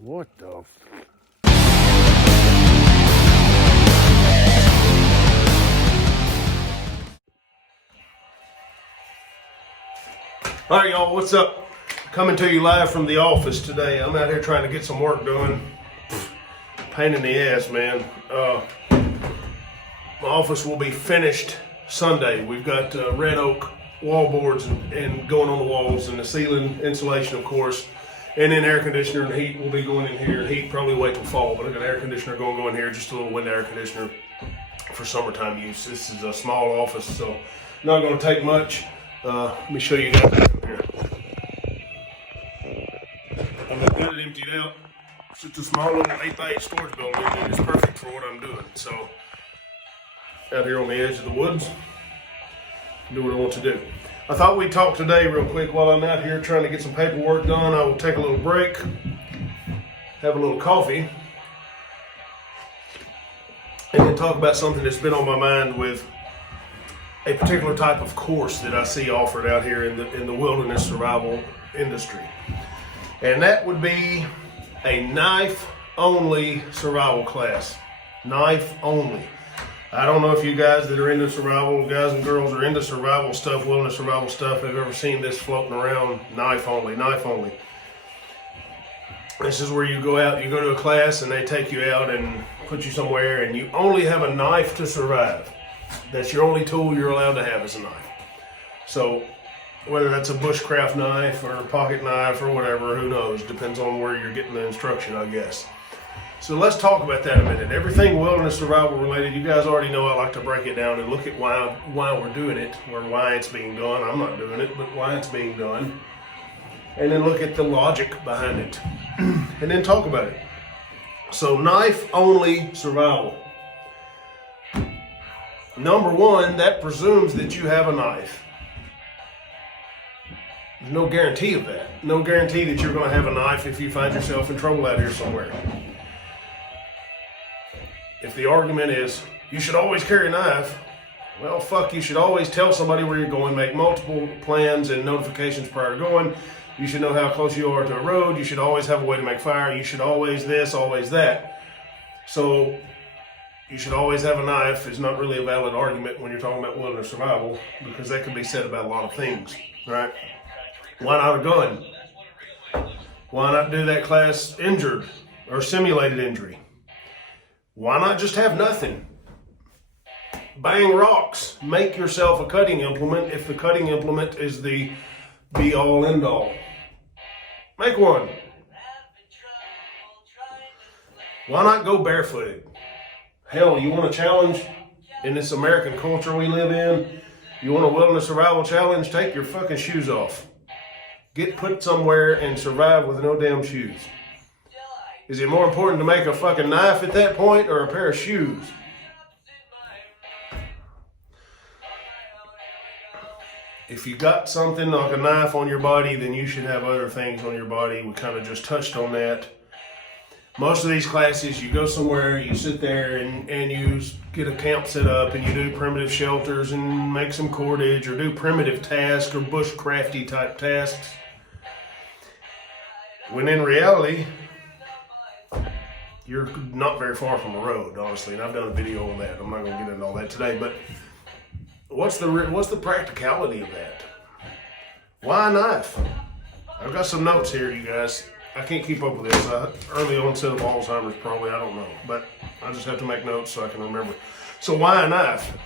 What the All right, y'all, what's up? Coming to you live from the office today. I'm out here trying to get some work done. Pain in the ass, man. My office will be finished Sunday. We've got red oak wall boards and going on the walls, and the ceiling insulation, of course, and then air conditioner and heat will be going in here. Heat probably wait till fall, but I got air conditioner going to go in here, just a little wind air conditioner for summertime use. This is a small office, so not going to take much. Let me show you guys here. I'm gonna get it emptied out. It's just a small little 8x8 storage building, and it's perfect for what I'm doing. So, out here on the edge of the woods, do what I want to do. I thought we'd talk today real quick while I'm out here trying to get some paperwork done. I will take a little break, have a little coffee, and then talk about something that's been on my mind with a particular type of course that I see offered out here in the wilderness survival industry. And that would be a knife-only survival class. Knife only. I don't know if you guys that are into survival, guys and girls are into survival stuff, wilderness survival stuff, have ever seen this floating around. Knife only, knife only. This is where you go out, you go to a class and they take you out and put you somewhere and you only have a knife to survive. That's your only tool you're allowed to have is a knife. So whether that's a bushcraft knife or a pocket knife or whatever, who knows? Depends on where you're getting the instruction, I guess. So let's talk about that a minute. Everything wilderness survival related, you guys already know I like to break it down and look at why we're doing it, or why it's being done. I'm not doing it, but why it's being done. And then look at the logic behind it. And then talk about it. So knife only survival. Number one, that presumes that you have a knife. There's no guarantee of that. No guarantee that you're going to have a knife if you find yourself in trouble out here somewhere. If the argument is, you should always carry a knife, well, fuck, you should always tell somebody where you're going, make multiple plans and notifications prior to going. You should know how close you are to a road. You should always have a way to make fire. You should always this, always that. So you should always have a knife is not really a valid argument when you're talking about wilderness survival, because that can be said about a lot of things, right? Why not a gun? Why not do that class injured or simulated injury? Why not just have nothing? Bang rocks. Make yourself a cutting implement if the cutting implement is the be all end all. Make one. Why not go barefooted? Hell, you want a challenge in this American culture we live in? You want a wilderness survival challenge? Take your fucking shoes off. Get put somewhere and survive with no damn shoes. Is it more important to make a fucking knife at that point or a pair of shoes? If you got something like a knife on your body, then you should have other things on your body. We kind of just touched on that. Most of these classes, you go somewhere, you sit there and you get a camp set up and you do primitive shelters and make some cordage or do primitive tasks or bushcrafty type tasks. When in reality, you're not very far from a road, honestly, and I've done a video on that. I'm not going to get into all that today, but what's the practicality of that? Why a knife? I've got some notes here, you guys. I can't keep up with this. Early onset of Alzheimer's, probably, I don't know, but I just have to make notes so I can remember. So why a knife?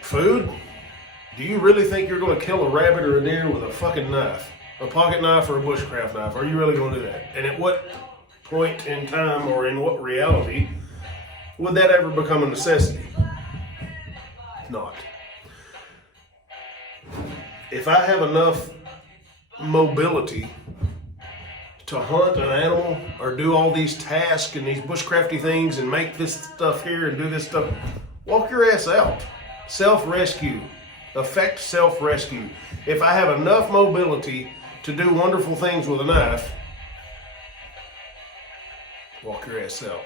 Food? Do you really think you're going to kill a rabbit or a deer with a fucking knife? A pocket knife or a bushcraft knife? Are you really going to do that? And at what point in time or in what reality would that ever become a necessity? Not. If I have enough mobility to hunt an animal or do all these tasks and these bushcrafty things and make this stuff here and do this stuff, walk your ass out. Self-rescue. Effect self-rescue. If I have enough mobility to do wonderful things with a knife, walk your ass out.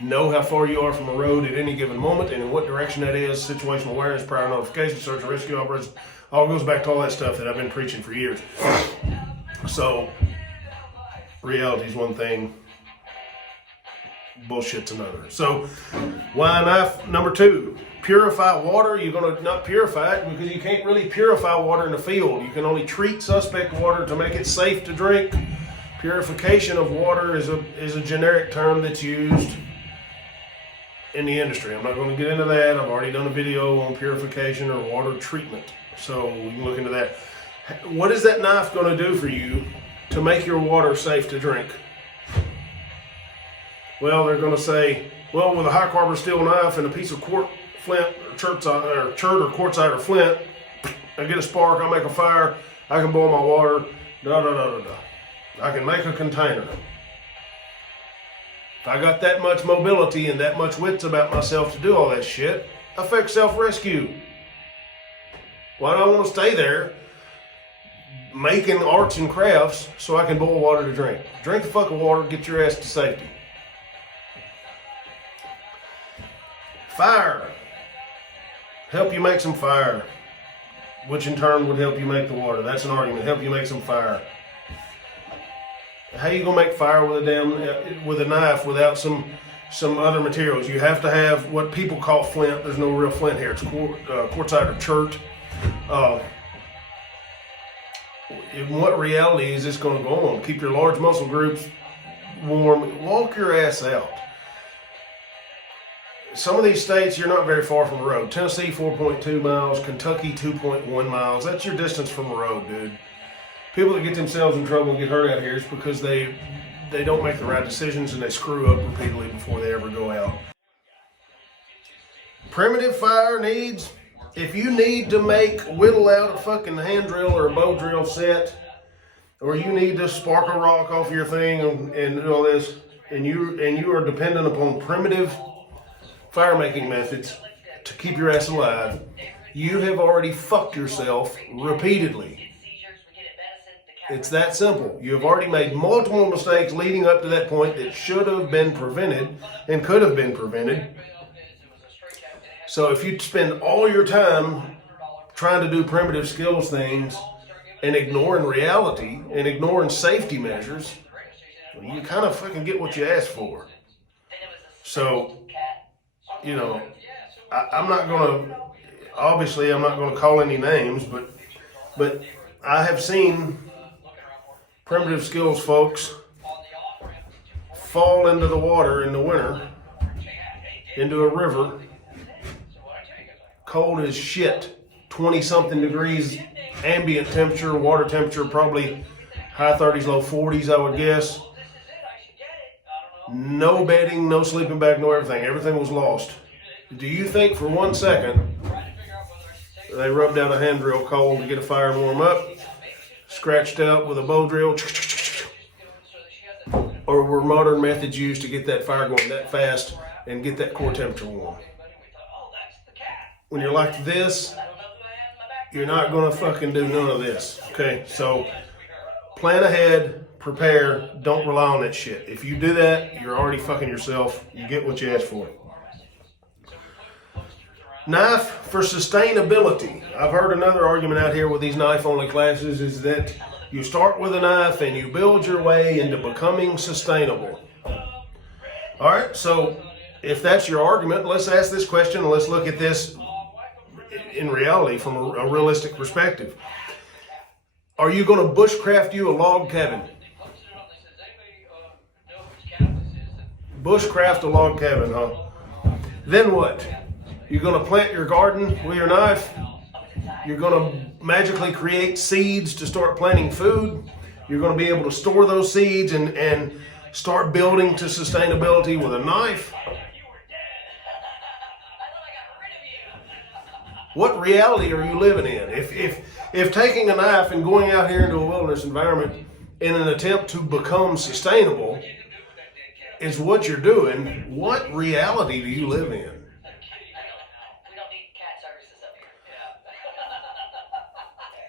Know how far you are from a road at any given moment and in what direction that is, situational awareness, prior notification, search and rescue operations, all goes back to all that stuff that I've been preaching for years. So reality is one thing, bullshit's another. So why knife number 2? Purify water. You're going to not purify it because you can't really purify water in the field. You can only treat suspect water to make it safe to drink. Purification of water is a generic term that's used in the industry. I'm not going to get into that. I've already done a video on purification or water treatment, so we can look into that. What is that knife going to do for you to make your water safe to drink? Well, they're going to say, well, with a high carbon steel knife and a piece of flint or chert or quartzite or flint, I get a spark, I make a fire, I can boil my water, da da da da da. I can make a container. If I got that much mobility and that much wits about myself to do all that shit, affect self-rescue. Why do I want to stay there making arts and crafts so I can boil water to drink? Drink the fucking water, get your ass to safety. Fire. Help you make some fire, which in turn would help you make the water. That's an argument. Help you make some fire. How you gonna make fire with a knife without some other materials? You have to have what people call flint. There's no real flint here. It's quartzite or chert. In what reality is this going to go on? Keep your large muscle groups warm. Walk your ass out. Some of these states, you're not very far from the road. Tennessee, 4.2 miles. Kentucky, 2.1 miles. That's your distance from the road, dude. People that get themselves in trouble and get hurt out here is because they don't make the right decisions and they screw up repeatedly before they ever go out. Primitive fire needs, if you need to whittle out a fucking hand drill or a bow drill set, or you need to spark a rock off your thing and all this, and you are dependent upon primitive fire making methods to keep your ass alive, you have already fucked yourself repeatedly. It's that simple. You have already made multiple mistakes leading up to that point that should have been prevented and could have been prevented. So if you spend all your time trying to do primitive skills things and ignoring reality and ignoring safety measures, you kind of fucking get what you ask for. So, you know, I'm not going to call any names, but I have seen primitive skills folks fall into the water in the winter, into a river, cold as shit, 20-something degrees ambient temperature, water temperature, probably high 30s, low 40s, I would guess. No bedding, no sleeping bag, no everything. Everything was lost. Do you think for 1 second they rubbed out a hand drill coal to get a fire and warm up, scratched out with a bow drill, or were modern methods used to get that fire going that fast and get that core temperature warm? When you're like this, you're not going to fucking do none of this, okay? So plan ahead, prepare, don't rely on that shit. If you do that, you're already fucking yourself. You get what you ask for. Knife for sustainability. I've heard another argument out here with these knife-only classes is that you start with a knife and you build your way into becoming sustainable. All right, so if that's your argument, let's ask this question and let's look at this in reality from a realistic perspective. Are you going to bushcraft you a log cabin? Bushcraft a log cabin, huh? Then what? You're going to plant your garden with your knife? You're going to magically create seeds to start planting food? You're going to be able to store those seeds and start building to sustainability with a knife? What reality are you living in? If taking a knife and going out here into a wilderness environment in an attempt to become sustainable is what you're doing, what reality do you live in?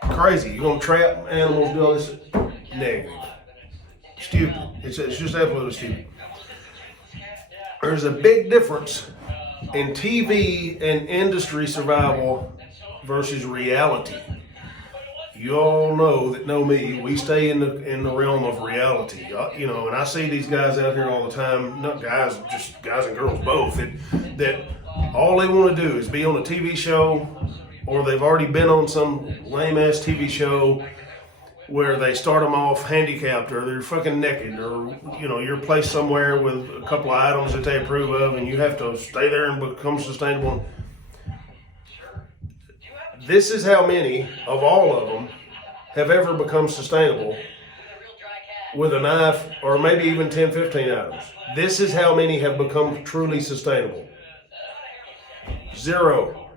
Crazy. You're going to trap animals, do all this? Negative. Stupid. It's just absolutely stupid. There's a big difference in TV and industry survival versus reality. you all know me, we stay in the realm of reality. You know, and I see these guys out here all the time, not guys, just guys and girls both, that all they want to do is be on a TV show, or they've already been on some lame-ass TV show where they start them off handicapped, or they're fucking naked, or, you know, you're placed somewhere with a couple of items that they approve of, and you have to stay there and become sustainable. This is how many of all of them have ever become sustainable with a knife, or maybe even 10, 15 items. This is how many have become truly sustainable. 0.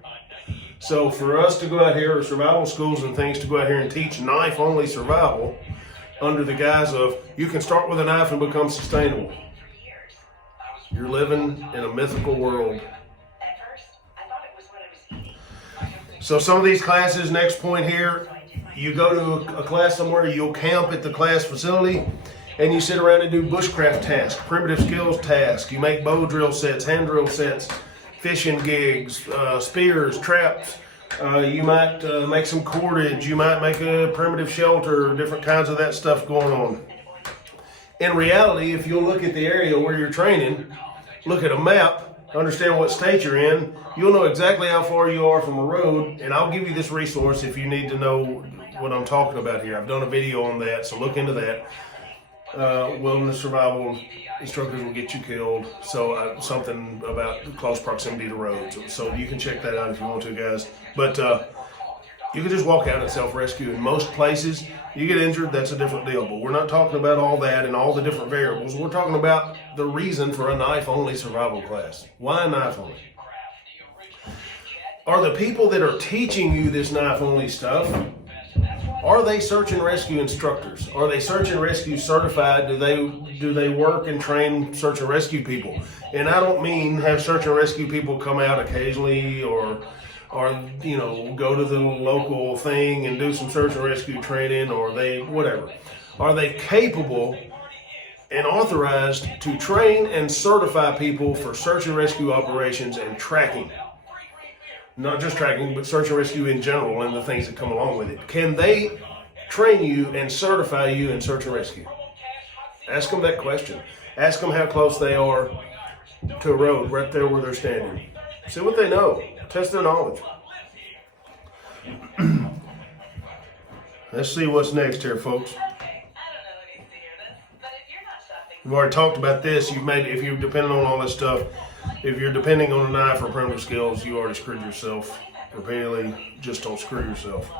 So for us to go out here, or survival schools and things, to go out here and teach knife-only survival under the guise of, you can start with a knife and become sustainable. You're living in a mythical world. So some of these classes, next point here, you go to a class somewhere, you'll camp at the class facility, and you sit around and do bushcraft tasks, primitive skills tasks. You make bow drill sets, hand drill sets, fishing gigs, spears, traps. You might make some cordage. You might make a primitive shelter, different kinds of that stuff going on. In reality, if you'll look at the area where you're training, look at a map, understand what state you're in, you'll know exactly how far you are from a road, and I'll give you this resource if you need to know what I'm talking about here. I've done a video on that, so look into that. Wilderness survival instructors will get you killed, so something about close proximity to roads. So you can check that out if you want to, guys. But you can just walk out and self-rescue. In most places, you get injured, that's a different deal. But we're not talking about all that and all the different variables. We're talking about the reason for a knife-only survival class. Why knife-only? Are the people that are teaching you this knife-only stuff, are they search and rescue instructors? Are they search and rescue certified? Do they work and train search and rescue people? And I don't mean have search and rescue people come out occasionally, or you know, go to the local thing and do some search and rescue training, or whatever. Are they capable and authorized to train and certify people for search and rescue operations and tracking? Not just tracking, but search and rescue in general and the things that come along with it. Can they train you and certify you in search and rescue? Ask them that question. Ask them how close they are to a road right there where they're standing. See what they know. Test their knowledge. Let's see what's next here, folks. We've already talked about this. If you're depending on all this stuff, if you're depending on a knife or primitive skills, you already screwed yourself repeatedly. Just don't screw yourself.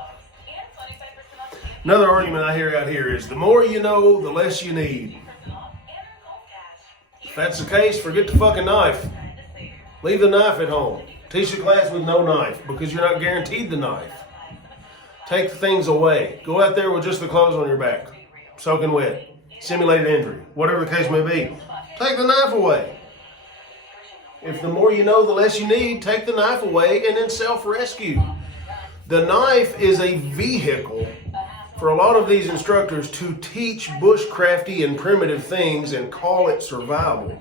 Another argument I hear out here is the more you know, the less you need. If that's the case, forget the fucking knife. Leave the knife at home. Teach the class with no knife, because you're not guaranteed the knife. Take the things away. Go out there with just the clothes on your back, soaking wet, simulated injury, whatever the case may be. Take the knife away. If the more you know, the less you need, take the knife away and then self-rescue. The knife is a vehicle for a lot of these instructors to teach bushcrafty and primitive things and call it survival.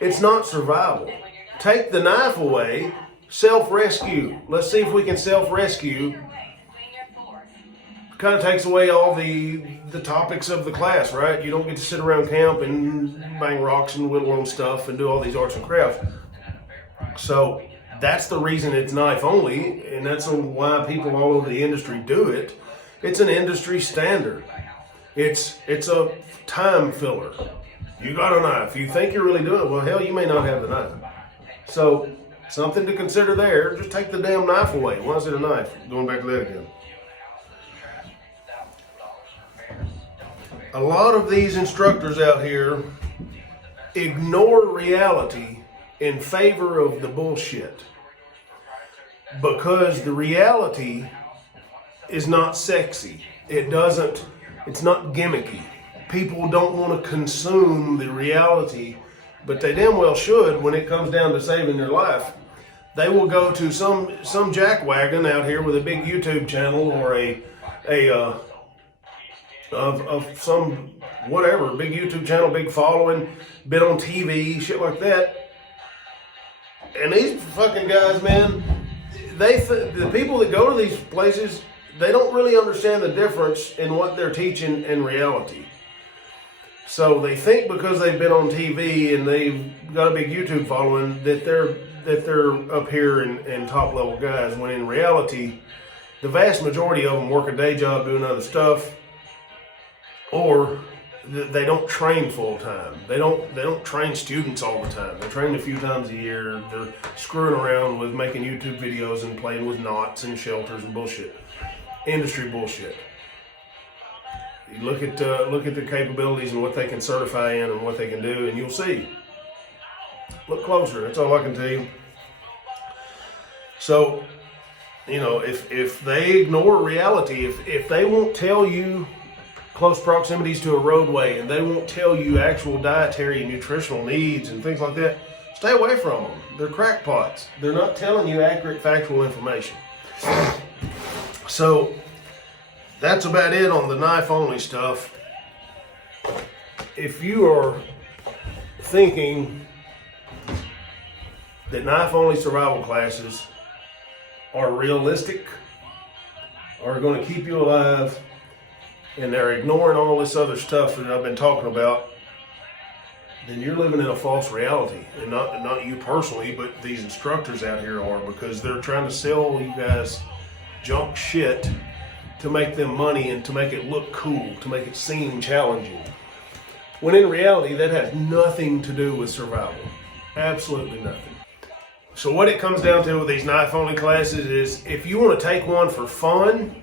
It's not survival. Take the knife away, self-rescue. Let's see if we can self-rescue. Kind of takes away all the topics of the class, right? You don't get to sit around camp and bang rocks and whittle on stuff and do all these arts and crafts. So that's the reason it's knife only, and that's why people all over the industry do it. It's an industry standard. It's a time filler. You got a knife. You think you're really doing it. Well, hell, you may not have the knife. So something to consider there. Just take the damn knife away. Why is it a knife? Going back to that again. A lot of these instructors out here ignore reality in favor of the bullshit, because the reality is not sexy. It's not gimmicky. People don't want to consume the reality, but they damn well should when it comes down to saving their life. They will go to some jackwagon out here with a big YouTube channel, or of some whatever, big YouTube channel, big following, been on TV, shit like that. And these fucking guys, man, the people that go to these places they don't really understand the difference in what they're teaching and reality. So they think because they've been on TV and they've got a big YouTube following that they're up here and top level guys, when in reality, the vast majority of them work a day job doing other stuff, or they don't train full time. They don't train students all the time. They train a few times a year. They're screwing around with making YouTube videos and playing with knots and shelters and bullshit, industry bullshit. You look at the capabilities and what they can certify in and what they can do, and you'll see. Look closer. That's all I can tell you. So, you know, if they ignore reality, if they won't tell you close proximities to a roadway and they won't tell you actual dietary and nutritional needs and things like that, stay away from them. They're crackpots. They're not telling you accurate, factual information. So that's about it on the knife only stuff. If you are thinking that knife only survival classes are realistic, are going to keep you alive, and they're ignoring all this other stuff that I've been talking about, then you're living in a false reality. And not you personally, but these instructors out here are, because they're trying to sell you guys junk shit to make them money and to make it look cool, to make it seem challenging. When in reality, that has nothing to do with survival. Absolutely nothing. So what it comes down to with these knife only classes is, if you want to take one for fun,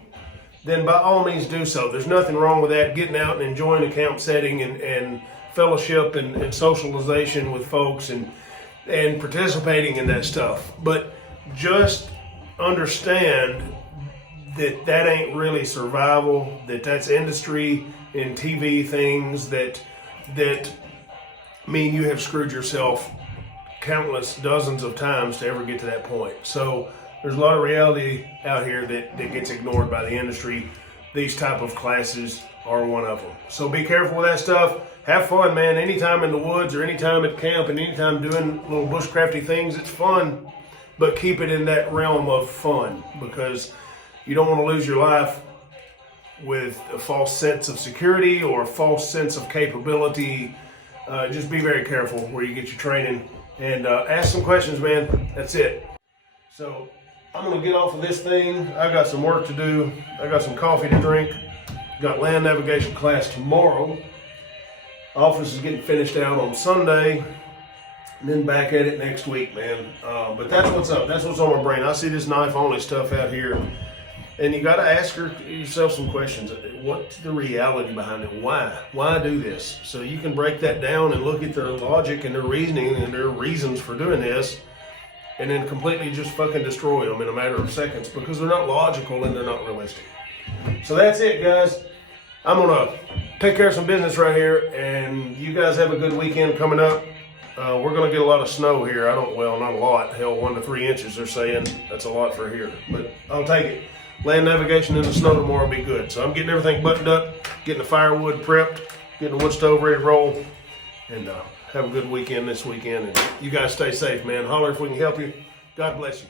then by all means do so. There's nothing wrong with that, getting out and enjoying a camp setting and fellowship and socialization with folks and participating in that stuff. But just understand that that ain't really survival, that's industry and TV things that mean you have screwed yourself countless dozens of times to ever get to that point. So there's a lot of reality out here that gets ignored by the industry. These type of classes are one of them. So be careful with that stuff. Have fun, man. Anytime in the woods or anytime at camp and anytime doing little bushcrafty things, it's fun. But keep it in that realm of fun, because you don't want to lose your life with a false sense of security or a false sense of capability. Just be very careful where you get your training, and ask some questions, man. That's it. So I'm going to get off of this thing. I got some work to do. I got some coffee to drink. Got land navigation class tomorrow. Office is getting finished out on Sunday, and then back at it next week, man. But that's what's up. That's what's on my brain. I see this knife only stuff out here, and you got to ask yourself some questions. What's the reality behind it? Why do this? So you can break that down and look at their logic and their reasoning and their reasons for doing this, and then completely just fucking destroy them in a matter of seconds, because they're not logical and they're not realistic. So that's it, guys. I'm gonna take care of some business right here, and you guys have a good weekend coming up. We're gonna get a lot of snow here. Not a lot. Hell, 1 to 3 inches they're saying. That's a lot for here, but I'll take it. Land navigation in the snow tomorrow will be good. So I'm getting everything buttoned up, getting the firewood prepped, getting the wood stove ready to roll, and have a good weekend this weekend. And you guys stay safe, man. Holler if we can help you. God bless you.